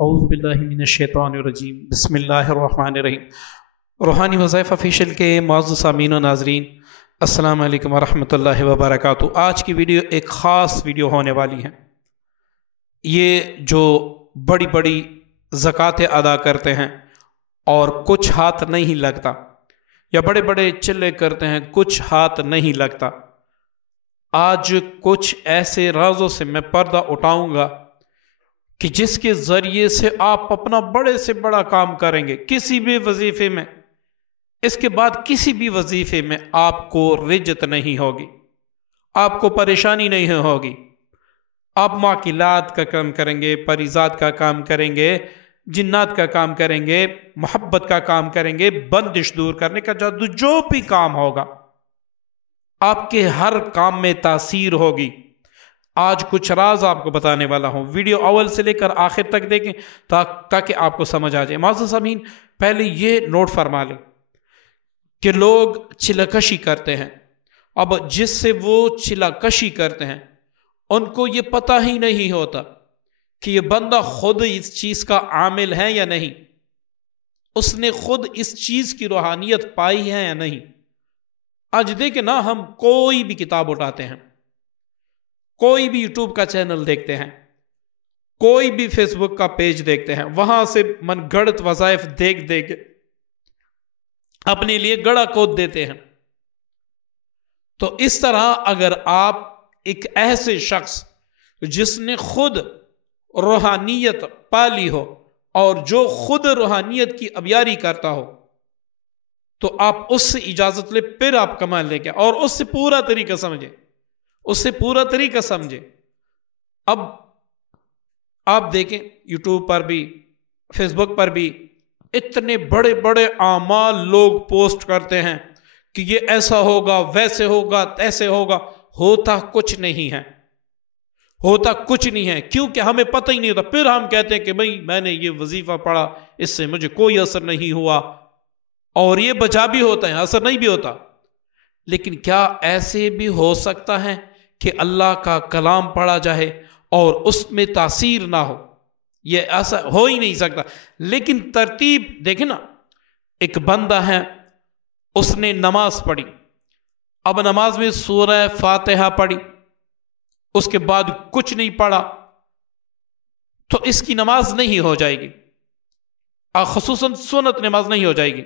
اعوذ باللہ من الشیطان الرجیم بسم اللہ الرحمن الرحیم۔ روحانی وظائف آفیشیل کے معزز سامعین و ناظرین، السلام علیکم ورحمۃ اللہ وبرکاتہ۔ آج کی ویڈیو ایک خاص ویڈیو ہونے والی ہے۔ یہ جو بڑی بڑی زکوٰۃ ادا کرتے ہیں اور کچھ ہاتھ نہیں لگتا، یا بڑے بڑے چلے کرتے ہیں کچھ ہاتھ نہیں لگتا، آج کچھ ایسے رازوں سے میں پردہ اٹھاؤں گا کہ جس کے ذریعے سے آپ اپنا بڑے سے بڑا کام کریں گے کسی بھی وظیفے میں۔ اس کے بعد کسی بھی وظیفے میں آپ کو رجت نہیں ہوگی، آپ کو پریشانی نہیں ہوگی۔ آپ معقلات کا کام کریں گے، پریزات کا کام کریں گے، جنات کا کام کریں گے، محبت کا کام کریں گے، بندش دور کرنے کا جادو، جو بھی کام ہوگا آپ کے ہر کام میں تاثیر ہوگی۔ آج کچھ راز آپ کو بتانے والا ہوں، ویڈیو اول سے لے کر آخر تک دیکھیں تاکہ آپ کو سمجھ آ جائے۔ معزز سامعین، پہلے یہ نوٹ فرما لیں کہ لوگ چلکشی کرتے ہیں۔ اب جس سے وہ چلکشی کرتے ہیں ان کو یہ پتہ ہی نہیں ہوتا کہ یہ بندہ خود اس چیز کا عامل ہے یا نہیں، اس نے خود اس چیز کی روحانیت پائی ہے یا نہیں۔ آج دیکھیں نا، ہم کوئی بھی کتاب اٹھاتے ہیں، کوئی بھی یوٹیوب کا چینل دیکھتے ہیں، کوئی بھی فیس بک کا پیج دیکھتے ہیں، وہاں سے من گھڑت وظائف دیکھ دیکھ اپنے لیے گڑا کود دیتے ہیں۔ تو اس طرح اگر آپ ایک ایسے شخص جس نے خود روحانیت پالی ہو اور جو خود روحانیت کی ابیاری کرتا ہو، تو آپ اس سے اجازت لے، پھر آپ کمال لے کے اور اس سے پورا طریقہ سمجھے، اس سے پورا طریقہ سمجھے۔ اب آپ دیکھیں یوٹیوب پر بھی، فیس بک پر بھی اتنے بڑے بڑے اعمال لوگ پوسٹ کرتے ہیں کہ یہ ایسا ہوگا، ویسے ہوگا، ایسے ہوگا۔ ہوتا کچھ نہیں ہے، ہوتا کچھ نہیں ہے، کیونکہ ہمیں پتہ ہی نہیں ہوتا۔ پھر ہم کہتے ہیں کہ بھئی میں نے یہ وظیفہ پڑھا، اس سے مجھے کوئی اثر نہیں ہوا، اور یہ بچا بھی ہوتا ہے، اثر نہیں بھی ہوتا۔ لیکن کیا ایسے بھی ہو سکتا ہے کہ اللہ کا کلام پڑھا جائے اور اس میں تاثیر نہ ہو؟ یہ ایسا ہو ہی نہیں سکتا۔ لیکن ترتیب دیکھیں نا، ایک بندہ ہے، اس نے نماز پڑھی، اب نماز میں سورہ فاتحہ پڑھی، اس کے بعد کچھ نہیں پڑھا، تو اس کی نماز نہیں ہو جائے گی، خصوصاً سنت نماز نہیں ہو جائے گی۔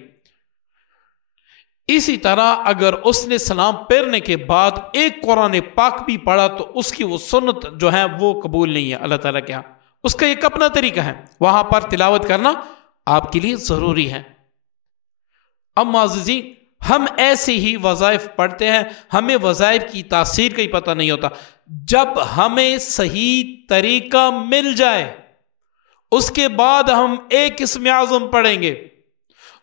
اسی طرح اگر اس نے سلام پھیرنے کے بعد ایک قرآن پاک بھی پڑھا تو اس کی وہ سنت جو ہے وہ قبول نہیں ہے اللہ تعالیٰ کے ہاں۔ اس کا ایک اپنا طریقہ ہے، وہاں پر تلاوت کرنا آپ کے لیے ضروری ہے۔ اب معززین، ہم ایسے ہی وظائف پڑھتے ہیں، ہمیں وظائف کی تاثیر کا ہی پتہ نہیں ہوتا۔ جب ہمیں صحیح طریقہ مل جائے اس کے بعد ہم ایک اسم اعظم پڑھیں گے،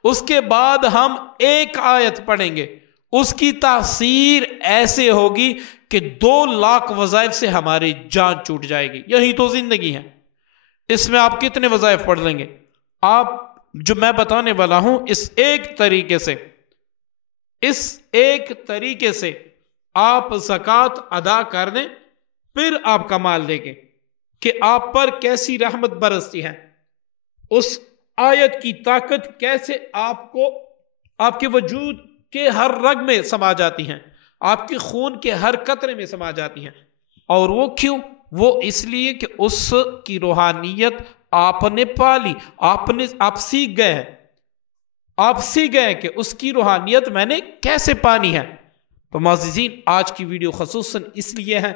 اس کے بعد ہم ایک آیت پڑھیں گے، اس کی تاثیر ایسے ہوگی کہ 2,00,000 وظائف سے ہماری جان چھوٹ جائے گی۔ یہی تو زندگی ہے۔ اس میں آپ کتنے وظائف پڑھ لیں گے؟ آپ جو میں بتانے والا ہوں، اس ایک طریقے سے آپ زکوٰۃ ادا کر دیں، پھر آپ کمال دیں گے کہ آپ پر کیسی رحمت برستی ہے، اس آیت کی طاقت کیسے آپ کو آپ کے وجود کے ہر رگ میں سما جاتی ہیں، آپ کے خون کے ہر قطرے میں سما جاتی ہیں۔ اور وہ کیوں؟ وہ اس لیے کہ اس کی روحانیت آپ نے پالی، آپ سیکھ گئے کہ اس کی روحانیت میں نے کیسے پانی ہے۔ تو معززین، آج کی ویڈیو خصوصاً اس لیے ہے،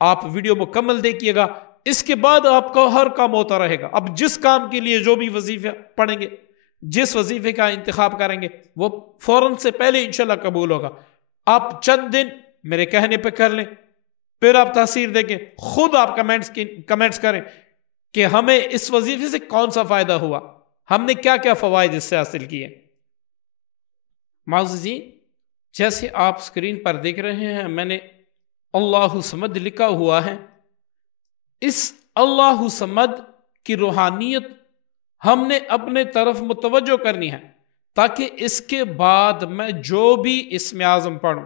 آپ ویڈیو مکمل دیکھیے گا، اس کے بعد آپ کا ہر کام ہوتا رہے گا۔ اب جس کام کے لیے جو بھی وظیفہ پڑھیں گے، جس وظیفے کا انتخاب کریں گے، وہ فوراً سے پہلے انشاءاللہ قبول ہوگا۔ آپ چند دن میرے کہنے پہ کر لیں، پھر آپ تاثیر دیکھیں، خود آپ کمنٹس کریں کہ ہمیں اس وظیفے سے کون سا فائدہ ہوا، ہم نے کیا کیا فوائد اس سے حاصل کیے۔ معززین، جیسے آپ سکرین پر دیکھ رہے ہیں، میں نے اللہ صمد لکھا ہوا ہے۔ اس اللہ صمد کی روحانیت ہم نے اپنے طرف متوجہ کرنی ہے، تاکہ اس کے بعد میں جو بھی اسم اعظم پڑھوں،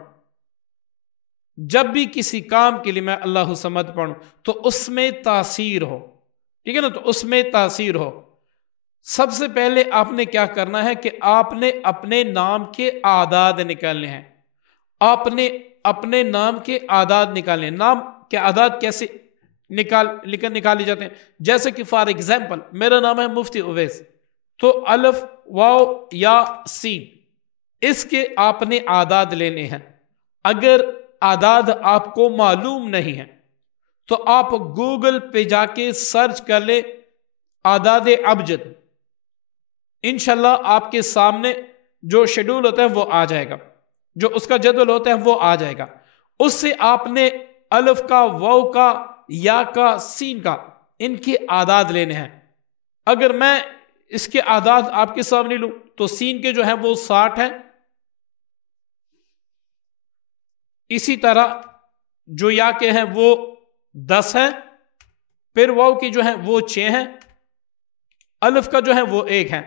جب بھی کسی کام کے لیے میں اللہ صمد پڑھوں، تو اس میں تاثیر ہو، ٹھیک ہے نا، تو اس میں تاثیر ہو، سب سے پہلے آپ نے کیا کرنا ہے کہ آپ نے اپنے نام کے اعداد نکالنے ہیں. آپ نے اپنے نام کے اعداد نکالنے ہیں. نام کے اعداد کیسے نکالے جاتے ہیں؟ جیسے کہ فار ایگزامپل میرا نام ہے مفتی اویس، تو الف واو یا سین، اس کے آپ نے اعداد لینے ہیں. اگر اعداد آپ کو معلوم نہیں ہے تو آپ گوگل پہ جا کے سرچ کر لیں اعداد ابجد، انشاءاللہ آپ کے سامنے جو شیڈول ہوتا ہے وہ آ جائے گا، جو اس کا جدول ہوتا ہے وہ آ جائے گا. اس سے آپ نے الف کا، واو کا، یا کا، سین کا، ان کے اعداد لینے ہیں. اگر میں اس کے اعداد آپ کے سامنے لوں تو سین کے جو ہیں وہ 60 ہیں، اسی طرح جو یا کے ہیں وہ 10 ہیں، پھر واو کی جو ہیں وہ 6 ہیں، الف کا جو ہے وہ 1 ہے.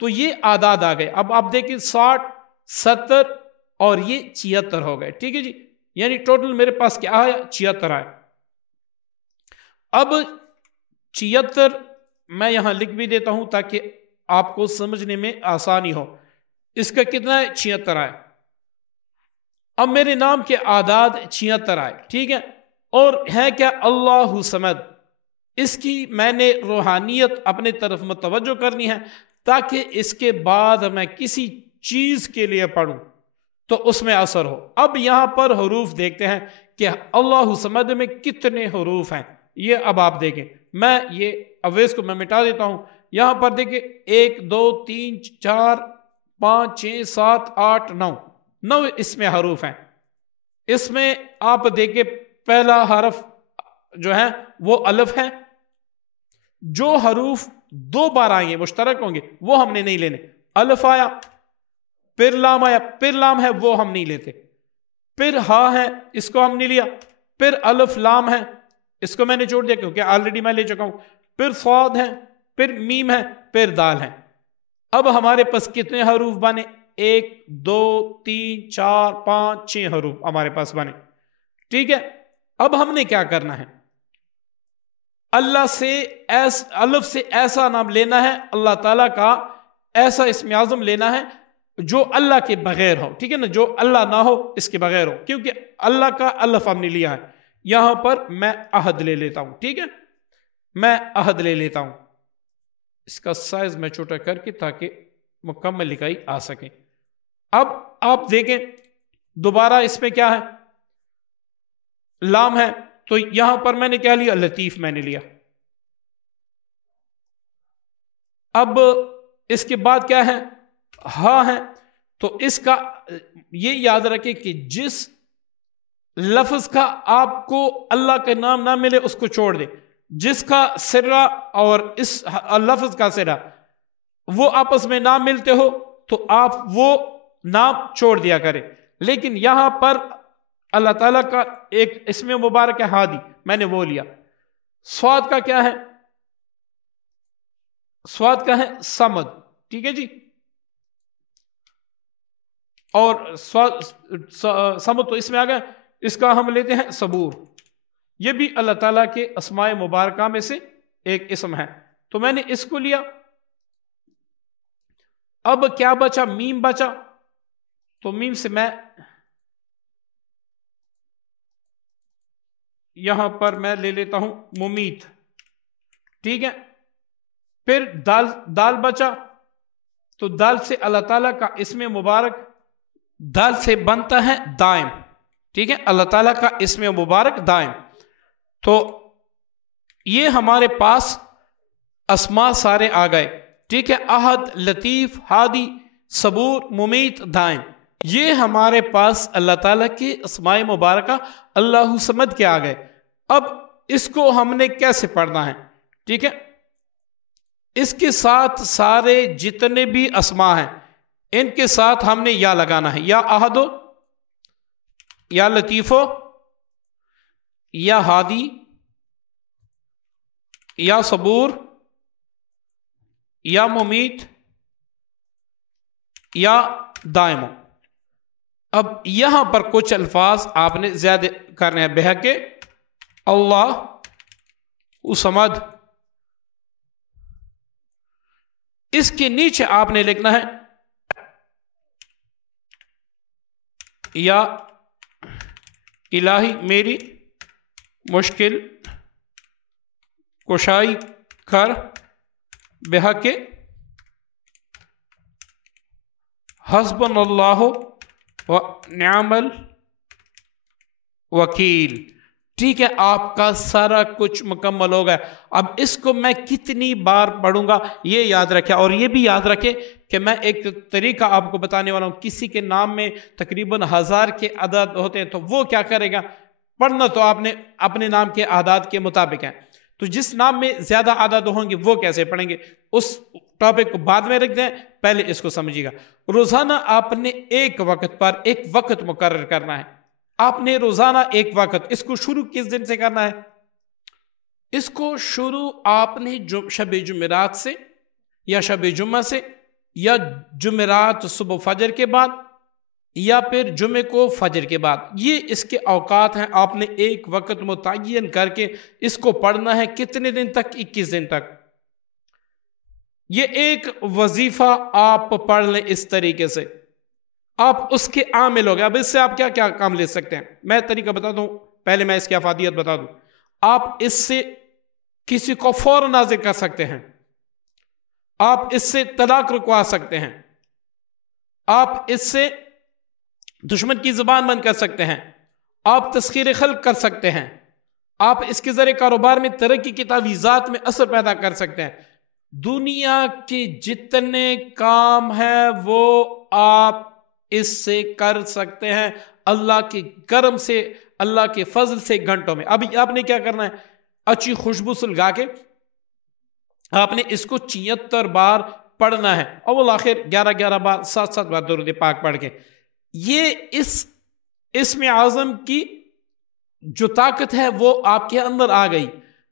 تو یہ اعداد آ گئے. اب آپ دیکھیں 60 70 اور یہ 76 ہو گئے. ٹھیک ہے جی، یعنی ٹوٹل میرے پاس کیا آیا؟ 76 آیا. اب 76 میں یہاں لکھ بھی دیتا ہوں تاکہ آپ کو سمجھنے میں آسانی ہو. اس کا کتنا ہے؟ 76 آئے. اب میرے نام کے اعداد 76 آئے. ٹھیک ہے، اور ہے کیا؟ اللہ صمد. اس کی میں نے روحانیت اپنے طرف متوجہ کرنی ہے تاکہ اس کے بعد میں کسی چیز کے لیے پڑھوں تو اس میں اثر ہو. اب یہاں پر حروف دیکھتے ہیں کہ اللہ صمد میں کتنے حروف ہیں. یہ اب آپ دیکھیں، میں یہ اویس کو میں مٹا دیتا ہوں. یہاں پر دیکھیں 1 2 3 4 5 6 7 8 9 اس میں حروف ہیں. اس میں آپ دیکھیں پہلا حرف جو ہے وہ الف ہے. جو حروف 2 بار آئیں گے مشترک ہوں گے وہ ہم نے نہیں لینے. الف آیا، پھر لام آیا، پھر لام ہے وہ ہم نہیں لیتے، پھر ہا ہے اس کو ہم نہیں لیا، پھر الف لام ہے اس کو میں نے چھوڑ دیا کیونکہ آلریڈی میں لے چکا ہوں، پھر صاد ہے، پھر میم ہے، پھر دال ہے. اب ہمارے پاس کتنے حروف بنے؟ 1 2 3 4 5 6 حروف ہمارے پاس بنے. ٹھیک ہے، اب ہم نے کیا کرنا ہے؟ اللہ سے الف سے ایسا نام لینا ہے، اللہ تعالیٰ کا ایسا اسم اعظم لینا ہے جو اللہ کے بغیر ہو. ٹھیک ہے نا، جو اللہ نہ ہو، اس کے بغیر ہو، کیونکہ اللہ کا الف ہم نے لیا ہے. یہاں پر میں عہد لے لیتا ہوں. ٹھیک ہے، میں عہد لے لیتا ہوں. اس کا سائز میں چھوٹا کر کے تاکہ مکمل لکھائی آ سکے. اب آپ دیکھیں دوبارہ اس میں کیا ہے؟ لام ہے، تو یہاں پر میں نے کیا لیا؟ لطیف میں نے لیا. اب اس کے بعد کیا ہے؟ ہاں ہے. تو اس کا یہ یاد رکھیں کہ جس لفظ کا آپ کو اللہ کا نام نہ ملے اس کو چھوڑ دے. جس کا سرا اور اس لفظ کا سرا وہ آپس میں نہ ملتے ہو تو آپ وہ نام چھوڑ دیا کریں. لیکن یہاں پر اللہ تعالیٰ کا ایک اسم مبارک ہے ہادی، میں نے وہ لیا. سواد کا کیا ہے؟ سواد کا ہے سمد. ٹھیک ہے جی، اور سمد تو اس میں آ گیا. اس کا ہم لیتے ہیں صبور. یہ بھی اللہ تعالیٰ کے اسماء مبارکہ میں سے ایک اسم ہے، تو میں نے اس کو لیا. اب کیا بچا؟ میم بچا. تو میم سے میں یہاں پر میں لے لیتا ہوں ممیت. ٹھیک ہے، پھر دال بچا. تو دال سے اللہ تعالیٰ کا اسم مبارک، دال سے بنتا ہے دائم. ٹھیک ہے، اللہ تعالیٰ کا اسم مبارک دائم. تو یہ ہمارے پاس اسماء سارے آ گئے. ٹھیک ہے، احد، لطیف، ہادی، صبور، ممیت، دائم، یہ ہمارے پاس اللہ تعالیٰ کے اسماء مبارکہ اللہ صمد کے آ گئے. اب اس کو ہم نے کیسے پڑھنا ہے؟ ٹھیک ہے، اس کے ساتھ سارے جتنے بھی اسماء ہیں ان کے ساتھ ہم نے یا لگانا ہے. یا احد، یا لطیف، یا ہادی، یا صبور، یا ممیت، یا دائم. اب یہاں پر کچھ الفاظ آپ نے زیادہ کرنے ہیں. بحق اللہ صمد اس کے نیچے آپ نے لکھنا ہے یا الہی میری مشکل کشائی کر بحق حسبنا اللہ و نعم الوکیل. ٹھیک ہے، آپ کا سارا کچھ مکمل ہو گیا. اب اس کو میں کتنی بار پڑھوں گا یہ یاد رکھیں، اور یہ بھی یاد رکھیں کہ میں ایک طریقہ آپ کو بتانے والا ہوں. کسی کے نام میں تقریباً 1000 کے عدد ہوتے ہیں تو وہ کیا کرے گا، پڑھنا تو آپ نے اپنے نام کے اعداد کے مطابق ہے، تو جس نام میں زیادہ عدد ہوں گے وہ کیسے پڑھیں گے، اس ٹاپک کو بعد میں رکھ دیں، پہلے اس کو سمجھیے گا. روزانہ آپ نے ایک وقت پر ایک وقت مقرر کرنا ہے. آپ نے روزانہ ایک وقت، اس کو شروع کس دن سے کرنا ہے؟ اس کو شروع آپ نے شب جمعرات سے یا شب جمعہ سے یا جمعرات صبح فجر کے بعد یا پھر جمعے کو فجر کے بعد. یہ اس کے اوقات ہیں. آپ نے ایک وقت متعین کر کے اس کو پڑھنا ہے. کتنے دن تک؟ 21 دن تک. یہ ایک وظیفہ آپ پڑھ لیں اس طریقے سے، آپ اس کے عامل ہو گئے. اب اس سے آپ کیا کیا کام لے سکتے ہیں، میں طریقہ بتا دوں. پہلے میں اس کی افادیت بتا دوں. آپ اس سے کسی کو فوراً نازل کر سکتے ہیں، آپ اس سے طلاق رکوا سکتے ہیں، آپ اس سے دشمن کی زبان بند کر سکتے ہیں، آپ تسخیر خلق کر سکتے ہیں، آپ اس کے ذریعے کاروبار میں ترقی کی تعویذات میں اثر پیدا کر سکتے ہیں. دنیا کے جتنے کام ہیں وہ آپ اس سے کر سکتے ہیں اللہ کے کرم سے، اللہ کے فضل سے گھنٹوں میں. ابھی آپ نے کیا کرنا ہے، اچھی خوشبو سلگا کے آپ نے اس کو 76 بار پڑھنا ہے، اول آخر 11 بار 7 بار درود پاک پڑھ کے. یہ اس اسم اعظم کی جو طاقت ہے وہ آپ کے اندر آ گئی.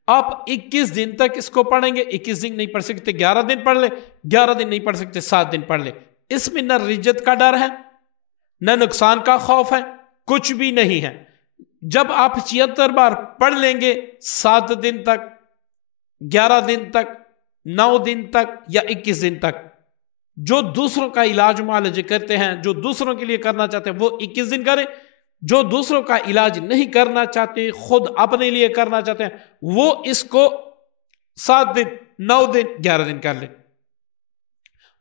آپ 21 دن تک اس کو پڑھیں گے. 21 دن نہیں پڑھ سکتے 11 دن پڑھ لیں، 11 دن نہیں پڑھ سکتے 7 دن پڑھ لیں. اس میں نہ رجت کا ڈر ہے، نہ نقصان کا خوف ہے، کچھ بھی نہیں ہے. جب آپ 76 بار پڑھ لیں گے 7 دن تک، 11 دن تک، 9 دن تک یا 21 دن تک، جو دوسروں کا علاج معالجے کرتے ہیں، جو دوسروں کے لیے کرنا چاہتے ہیں وہ 21 دن کریں. جو دوسروں کا علاج نہیں کرنا چاہتے، خود اپنے لیے کرنا چاہتے ہیں، وہ اس کو 7 دن، 9 دن، 11 دن کر لیں.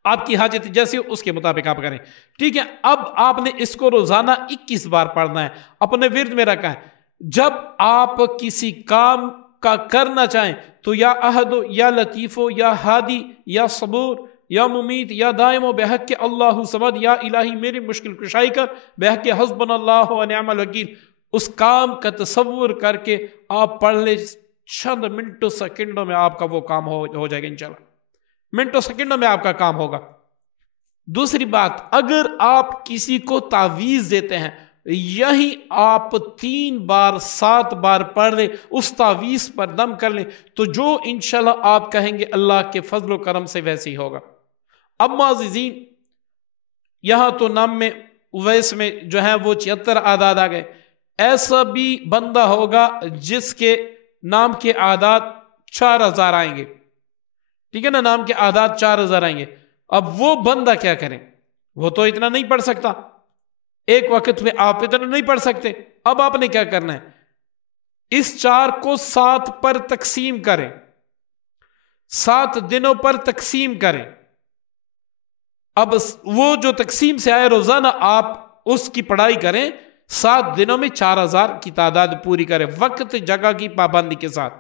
آپ کی حاجت جیسی اس کے مطابق آپ کریں. ٹھیک ہے، اب آپ نے اس کو روزانہ 21 بار پڑھنا ہے، اپنے ورد میں رکھا ہے. جب آپ کسی کام کا کرنا چاہیں تو یا احد یا لطیف یا ہادی یا صبور یا ممیت یا دائم و بحق اللہ صمد یا الہی میری مشکل کشائی کر بحق حسبنا اللہ و نعم الوکیل. اس کام کا تصور کر کے آپ پڑھ لیں. چند منٹوں سیکنڈوں میں آپ کا وہ کام ہو جائے گا انشاءاللہ. منٹوں سیکنڈوں میں آپ کا کام ہوگا. دوسری بات، اگر آپ کسی کو تعویذ دیتے ہیں، یہی آپ 3 بار 7 بار پڑھ لیں، اس تعویذ پر دم کر لیں، تو جو انشاءاللہ آپ کہیں گے اللہ کے فضل و کرم سے ویسے ہی ہوگا. اب معززین، یہاں تو نام میں اویس میں جو ہے وہ 76 اعداد آ گئے. ایسا بھی بندہ ہوگا جس کے نام کے اعداد 4000 آئیں گے. ٹھیک ہے نا، نام کے اعداد 4000 آئیں گے. اب وہ بندہ کیا کریں، وہ تو اتنا نہیں پڑھ سکتا، ایک وقت میں آپ اتنا نہیں پڑھ سکتے. اب آپ نے کیا کرنا ہے، اس 4 کو 7 پر تقسیم کریں، 7 دنوں پر تقسیم کریں. اب وہ جو تقسیم سے آئے روزانہ آپ اس کی پڑھائی کریں. 7 دنوں میں 4000 کی تعداد پوری کریں، وقت جگہ کی پابندی کے ساتھ.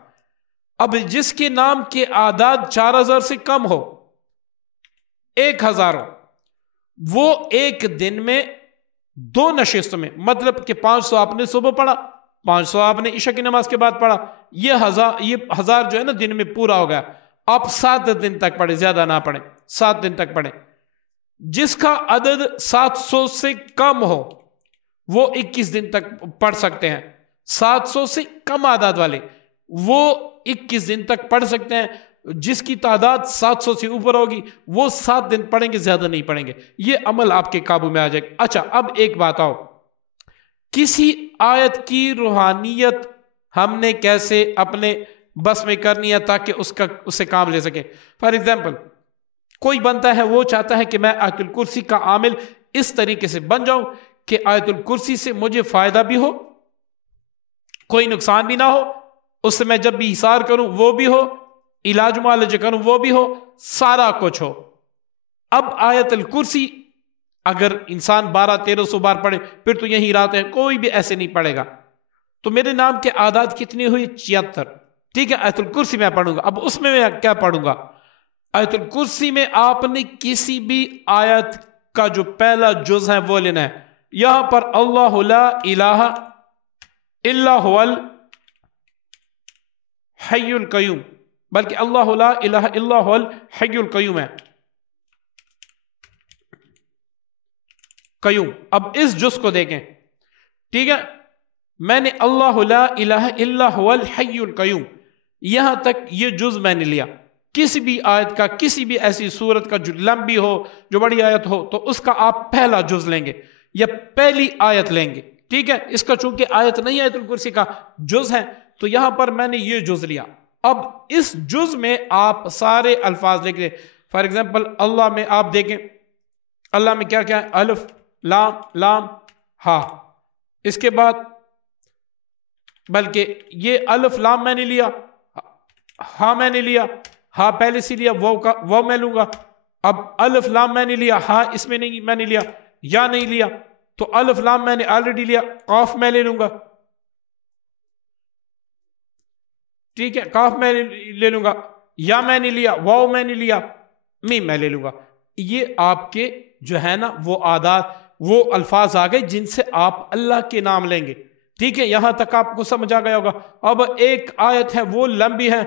اب جس کے نام کے اعداد 4000 سے کم ہو، 1000 ہو، وہ ایک دن میں 2 نشستوں میں، مطلب کہ 500 آپ نے صبح پڑھا، 500 آپ نے عشاء کی نماز کے بعد پڑھا، یہ 1000 جو ہے نا دن میں پورا ہو گیا. آپ 7 دن تک پڑھیں، زیادہ نہ پڑھیں، 7 دن تک پڑھیں. جس کا عدد 700 سے کم ہو وہ 21 دن تک پڑھ سکتے ہیں. 700 سے کم اعداد والے وہ 21 دن تک پڑھ سکتے ہیں. جس کی تعداد 700 سے اوپر ہوگی وہ 7 دن پڑھیں گے، زیادہ نہیں پڑھیں گے. یہ عمل آپ کے قابو میں آ جائے گا. اچھا، اب ایک بات آؤ، کسی آیت کی روحانیت ہم نے کیسے اپنے بس میں کرنی ہے تاکہ اس سے کام لے سکیں. فار ایگزامپل، کوئی بنتا ہے وہ چاہتا ہے کہ میں آیت الکرسی کا عامل اس طریقے سے بن جاؤں کہ آیت الکرسی سے مجھے فائدہ بھی ہو، کوئی نقصان بھی نہ ہو، اس سے میں جب بھی حصار کروں وہ بھی ہو، علاج معالجہ کروں وہ بھی ہو، سارا کچھ ہو۔ اب آیت الکرسی اگر انسان 1200-1300 بار پڑھے پھر تو یہی رات ہے، کوئی بھی ایسے نہیں پڑھے گا۔ تو میرے نام کے اعداد کتنی ہوئی؟ 76۔ ٹھیک ہے، آیت الکرسی میں پڑھوں گا۔ اب اس میں کیا پڑھوں گا؟ آیت الکرسی میں آپ نے کسی بھی آیت کا جو پہلا جز ہے وہ لینا ہے۔ یہاں پر اللہ لا الہ الا هو الحی القیوم، بلکہ اللہ لا الہ الا هو الحی القیوم ہے، قیوم۔ اب اس جز کو دیکھیں، ٹھیک ہے، میں نے اللہ لا الہ الا هو الحی القیوم یہاں تک یہ جز میں نے لیا۔ کسی بھی آیت کا، کسی بھی ایسی صورت کا جو لمبی ہو، جو بڑی آیت ہو، تو اس کا آپ پہلا جز لیں گے یا پہلی آیت لیں گے، ٹھیک ہے۔ اس کا چونکہ آیت نہیں ہے، آیت الکرسی کا جز ہے، تو یہاں پر میں نے یہ جز لیا۔ اب اس جز میں آپ سارے الفاظ لکھ دیں۔ فار ایگزامپل اللہ میں آپ دیکھیں، اللہ میں کیا کیا ہے؟ الف لام لام ہا۔ اس کے بعد بلکہ یہ الف لام میں نے لیا، ہاں میں نے لیا، ہاں پہلے سے لیا، وہ میں لوں گا۔ اب الف لام میں نے لیا، ہاں اس میں نہیں میں نے لیا، یا نہیں لیا، تو الف لام میں نے آلریڈی لیا، قاف میں لے لوں گا، ٹھیک ہے، قاف میں لے لوں گا، یا میں نے لیا، واو میں نے لیا، میم میں لے لوں گا۔ یہ آپ کے جو ہے نا وہ عادات، وہ الفاظ آ گئے جن سے آپ اللہ کے نام لیں گے، ٹھیک ہے۔ یہاں تک آپ کو سمجھ آ گیا ہوگا۔ اب ایک آیت ہے وہ لمبی ہے،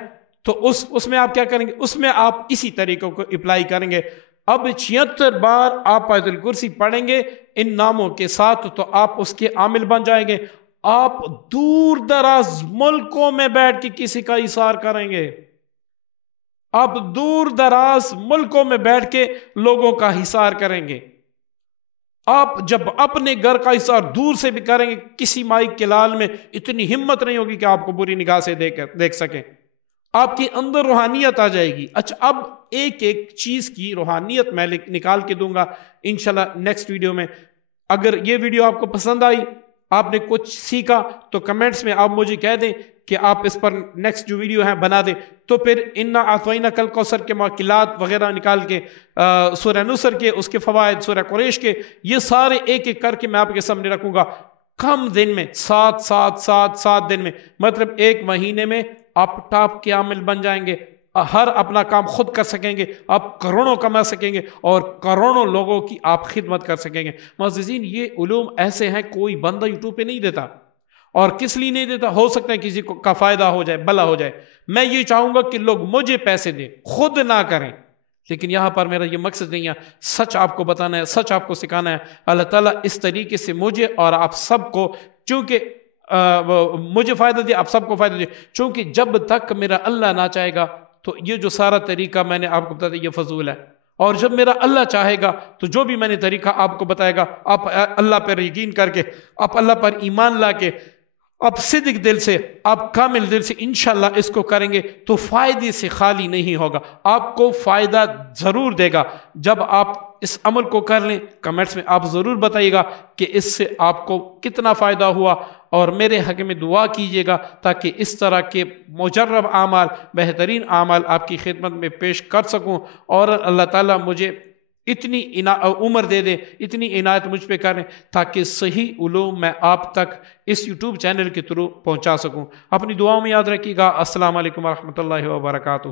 تو اس میں آپ کیا کریں گے؟ اس میں آپ اسی طریقوں کو اپلائی کریں گے۔ اب 76 بار آپ آیت الکرسی پڑھیں گے ان ناموں کے ساتھ، تو آپ اس کے عامل بن جائیں گے۔ آپ دور دراز ملکوں میں بیٹھ کے کسی کا اثار کریں گے، آپ دور دراز ملکوں میں بیٹھ کے لوگوں کا حصار کریں گے۔ آپ جب اپنے گھر کا حصار دور سے بھی کریں گے، کسی مائک کے لال میں اتنی ہمت نہیں ہوگی کہ آپ کو بری نگاہ سے دیکھ سکیں۔ آپ کے اندر روحانیت آ جائے گی۔ اچھا، اب ایک ایک چیز کی روحانیت میں نکال کے دوں گا انشاءاللہ نیکسٹ ویڈیو میں۔ اگر یہ ویڈیو آپ کو پسند آئی، آپ نے کچھ سیکھا، تو کمنٹس میں آپ مجھے کہہ دیں کہ آپ اس پر نیکسٹ جو ویڈیو ہے بنا دیں، تو پھر انا اعطیناک کل کوثر کے موکلات وغیرہ نکال کے، سورہ نصر کے، اس کے فوائد، سورہ قریش کے، یہ سارے ایک ایک کر کے میں آپ کے سامنے رکھوں گا۔ کم دن میں، 7 دن میں، مطلب ایک مہینے میں آپ ٹاپ کے عامل بن جائیں گے، ہر اپنا کام خود کر سکیں گے، آپ کروڑوں کما سکیں گے اور کروڑوں لوگوں کی آپ خدمت کر سکیں گے۔ معززین، یہ علوم ایسے ہیں کوئی بندہ یوٹیوب پہ نہیں دیتا، اور کس لیے نہیں دیتا؟ ہو سکتا ہے کسی کو کا فائدہ ہو جائے، بھلا ہو جائے۔ میں یہ چاہوں گا کہ لوگ مجھے پیسے دیں، خود نہ کریں، لیکن یہاں پر میرا یہ مقصد نہیں ہے، سچ آپ کو بتانا ہے، سچ آپ کو سکھانا ہے۔ اللہ تعالیٰ اس طریقے سے مجھے اور آپ سب کو، چونکہ مجھے فائدہ دے، آپ سب کو فائدہ دے، چونکہ جب تک میرا اللہ نہ چاہے گا تو یہ جو سارا طریقہ میں نے آپ کو بتایا یہ فضول ہے، اور جب میرا اللہ چاہے گا تو جو بھی میں نے طریقہ آپ کو بتائے گا، آپ اللہ پر یقین کر کے، آپ اللہ پر ایمان لا کے، آپ صدق دل سے، آپ کامل دل سے انشاءاللہ اس کو کریں گے تو فائدے سے خالی نہیں ہوگا، آپ کو فائدہ ضرور دے گا۔ جب آپ اس عمل کو کر لیں، کمنٹس میں آپ ضرور بتائیے گا کہ اس سے آپ کو کتنا فائدہ ہوا، اور میرے حق میں دعا کیجیے گا تاکہ اس طرح کے مجرب اعمال، بہترین اعمال آپ کی خدمت میں پیش کر سکوں، اور اللہ تعالیٰ مجھے اتنی عمر دے دے، اتنی عنایت مجھ پہ کریں تاکہ صحیح علوم میں آپ تک اس یوٹیوب چینل کے تھرو پہنچا سکوں۔ اپنی دعاؤں میں یاد رکھیے گا۔ السلام علیکم ورحمۃ اللہ وبرکاتہ۔